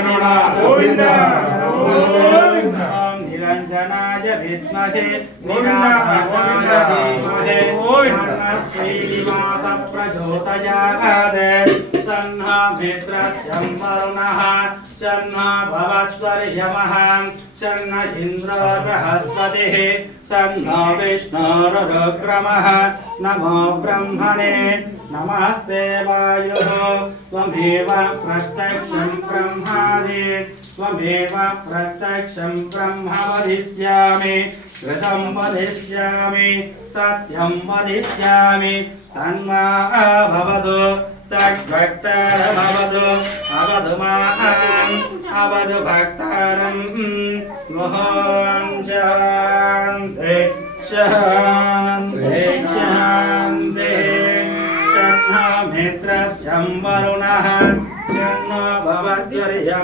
గోవింద గోవింద నిరంజనాయ విద్మహే నిరాకాశాయ ధీమహి శ్రీనివాస ప్రచోదయాత్ తన్నో మిత్రస్యం వరుణః తన్నో భవత్వర్యమః తన్న ఇంద్రో బృహస్పతిః తన్నో విష్ణురుక్రమః నమో బ్రహ్మణే నమస్తే వాయుః త్వమేవ ప్రత్యక్షం బ్రహ్మాది త్వమేవ ప్రత్యక్షం బ్రహ్మ వదిష్యామి ఘృతం వదిష్యామి సత్యం వదిష్యామి తన్మా భవతు తద్భక్తారమవతు అవతు మాం అవతు భక్తారం ఓం శాంతి శాంతి శాంతి తన్నో మిత్రస్యం వరుణః తన్నో భవత్వర్యమః